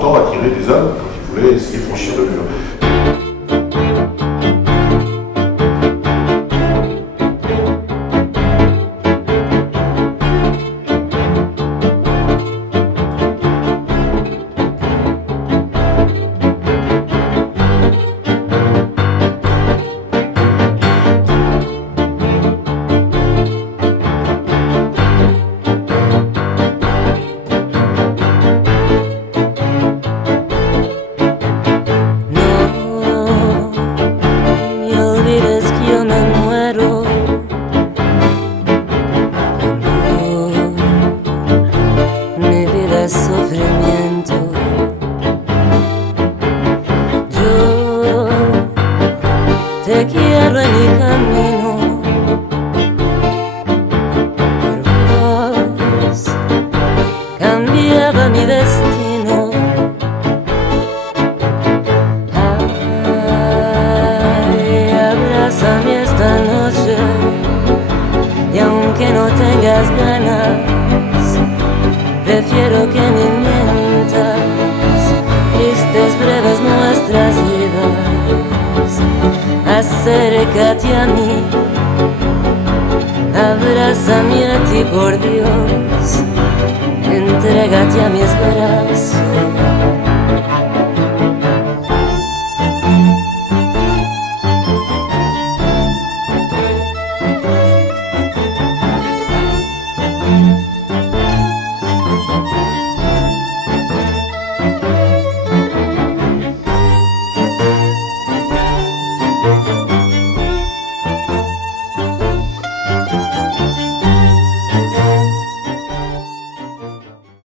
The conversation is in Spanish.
temps attiré des hommes quand ils voulaient essayer de franchir le mur. Sufrimiento. Yo te quiero en mi camino, pero vos cambiaba mi destino. Ay, abrázame esta noche y aunque no tengas ganas, prefiero que me mientas. Tristes, breves nuestras vidas. Acércate a mí, abrázame a ti, por Dios. Entrégate a mis brazos.